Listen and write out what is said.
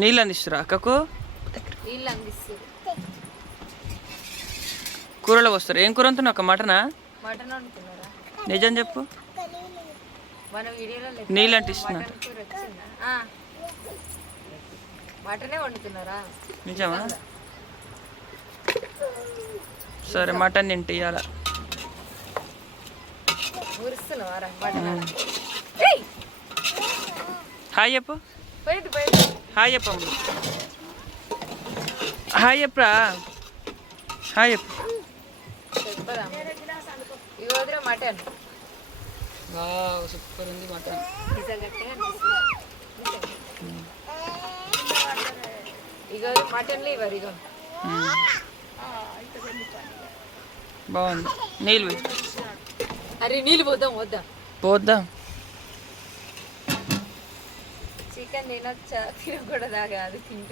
నీళ్ళు అందిస్తురా అక్కకు? నీళ్ళు అందిస్తారు. కూరలో వస్తారు. ఏం కూర వండుతున్నావు అక్క? మటనా? మటన్ వండుతున్నారా? నిజం చెప్పు. మన వీడియోలో నీళ్ళు అంటే ఇస్తున్నా. మటన్ కూర వచ్చిందా? మటనే వండుతున్నారా? నిజమా? సరే మటన్ తింటే ఇవాళ. ఊరుస్తున్నావారా మటన్? హాయ్ చెప్పు. పోయింది పోయింది. హాయ్ చెప్పమ్మ. హాయ్ చెప్పురా. హాయ్ చెప్పు. చెప్పరా? ఇవి వదిలే మటన్. వావ్ సూపర్ ఉంది మటన్. ఇగో మటన్లు ఇవ్వరు. ఇగో బాగుంది. నీళ్ళు అరే నీళ్ళు పోద్దాం. వద్దా పోద్దాం. చికెన్ తినొచ్చా తినకూడదా కాదు తింటూ